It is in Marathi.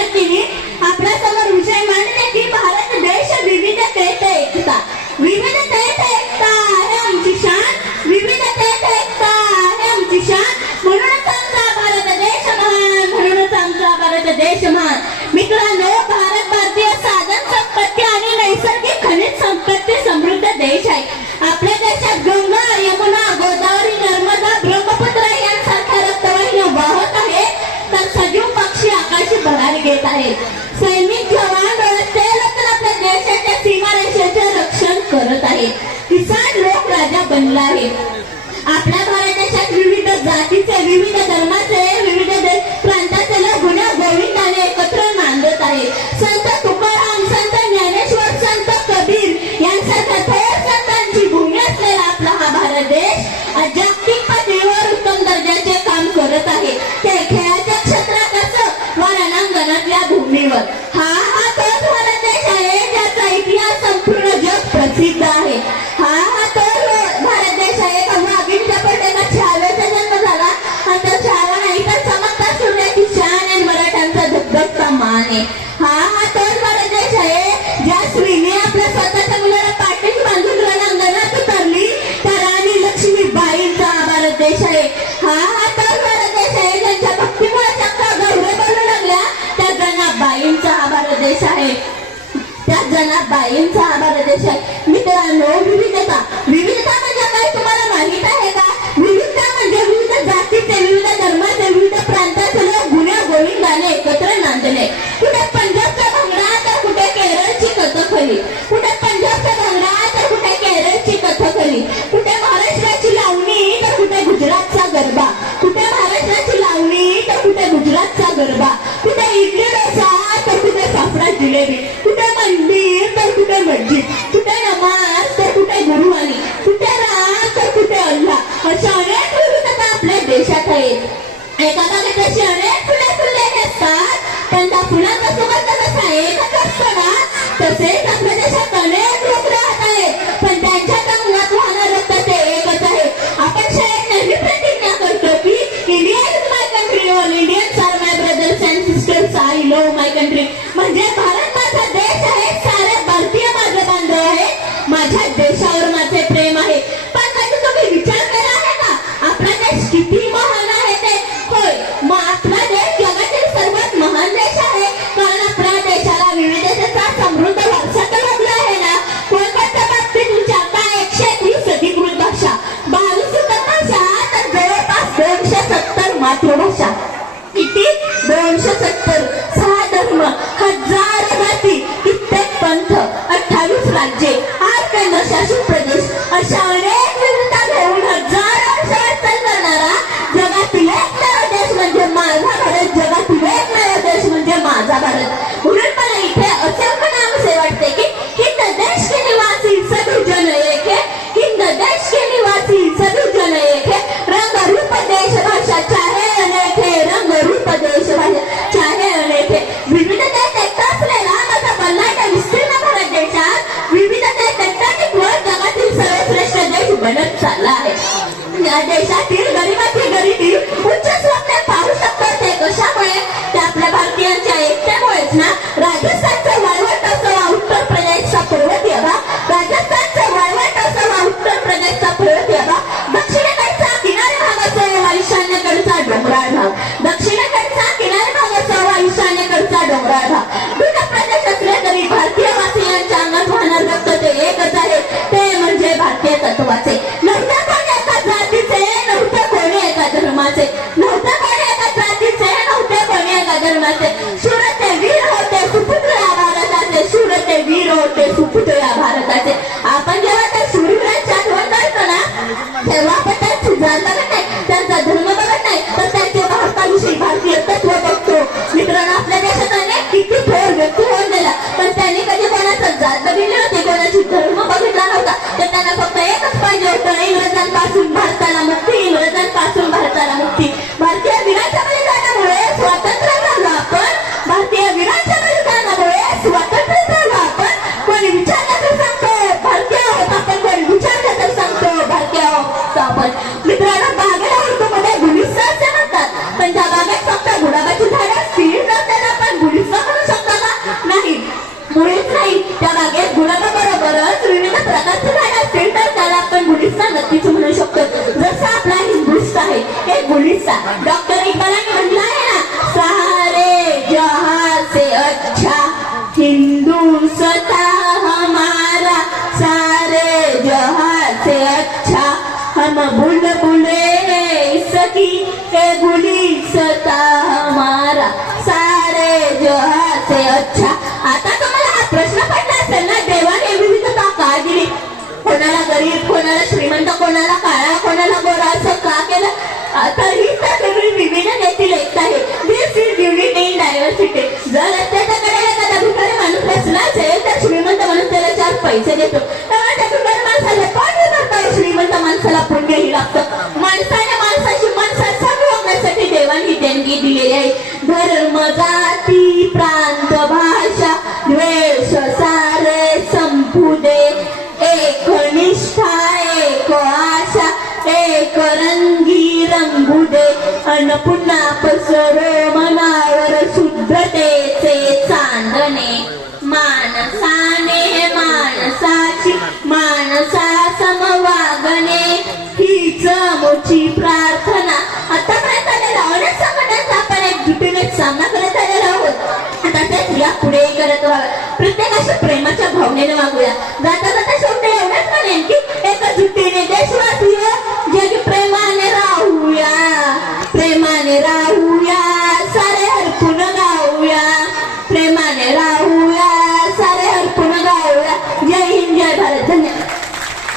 भारतीने आपल्यासमोर विषय मांडले की भारत देश विविधतेत एकता. विविधतेत एकता आहे आमची शान. विविधतेत एकता आहे आमची शान. म्हणूनच आमचा भारत देश महान. म्हणूनच आमचा भारत देश महान. मित्रांनो जागतिक पातळीवर उत्तम दर्जाचे काम करत आहे. ते खेळाच्या क्षेत्रात असं वरणांगणातल्या भूमीवर. हा हा तोच भारत देश ज्याचा इतिहास संपूर्ण जग प्रसिद्ध आहे. हा हा तोच भारत देश आहे तेव्हा पटेला शहाव्याचा जन्म झाला. आणि तर शहावा नाही तर समता सूर्याची शान आणि मराठ्यांचा धबधबता मान आहे. आहे बाईंचा आभार देश आहे मित्रांनो विविधता विविधता म्हणजे काय तुम्हाला माहीत आहे का? विविधता म्हणजे विविध जातीचे विविध धर्माचे विविध प्रांताचे लोक गुन्ह्या गोविंदाने एकत्र नांदले. कुठे पंजाबचा भंगडा तर कुठे केरळची कथकली. कुठे पंजाबचा भंगडा तर कुठे केरळची कथकली. कुठे महाराष्ट्राची लावणी तर कुठे गुजरातचा गरबा. कुठे महाराष्ट्राची लावणी तर कुठे गुजरातचा गरबा. कुठे इडली डोसा तर कुठे फाफडा जिलेबी. मस्जिद कुठे नमाज तर कुठे गुरुवाणी. कुठे राम तर कुठे अल्लाह. अशा अनेक विविधता आपल्या देशात आहेत. एका बागेत म्हणजे अनेक फुले फुललेली असतात. पण त्या फुलांचा सुगंध कसा एकच असतो ना तसेच आपल्या देशात अनेक लोक राहत आहेत. पण त्यांच्या अंगात वाहणार रक्त ते एकच आहे. आपण शाळेत नेहमी प्रतिज्ञा करतो की India is my country all Indians are my brothers and sisters I love my country. म्हणजे का आपला देश किती देशातील गरिबाची गरिबी उच्च स्वप्न पाहू शकतो ते कशामुळे? ते आपल्या भारतीयांच्या एकट्यामुळेच ना? Rajasthan surete viro te supukla varata te surete viro te हम सखी के गुली सता हमारा। सारे जहा से अच्छा। आता तुम्हाला हा प्रश्न पडला असेल ना देवाने विविधता का दिली कोणाला गरीब कोणाला श्रीमंत कोणाला काळा कोणाला गोरा असं का केलं? आता ही तर तेवढी विविध नेतील एकता आहे. This is unity in diversity जर त्याच्याकडे एखादा भिकारी माणूस असला असेल तर श्रीमंत माणूस त्याला चार पैसे देतो. पुन्हा पसरो मनावर शुद्धतेचे चांदणे. माणसाने माणसाची माणसा समवागणे. हीच मोठी प्रार्थना. आतापर्यंत आलेला अनेक संघटनांचा आपण एकजुटीने सामना करत आलेला आहोत. आता ते तुला पुढे करत राहा प्रत्येकाशी प्रेमाच्या भावनेने वागूया.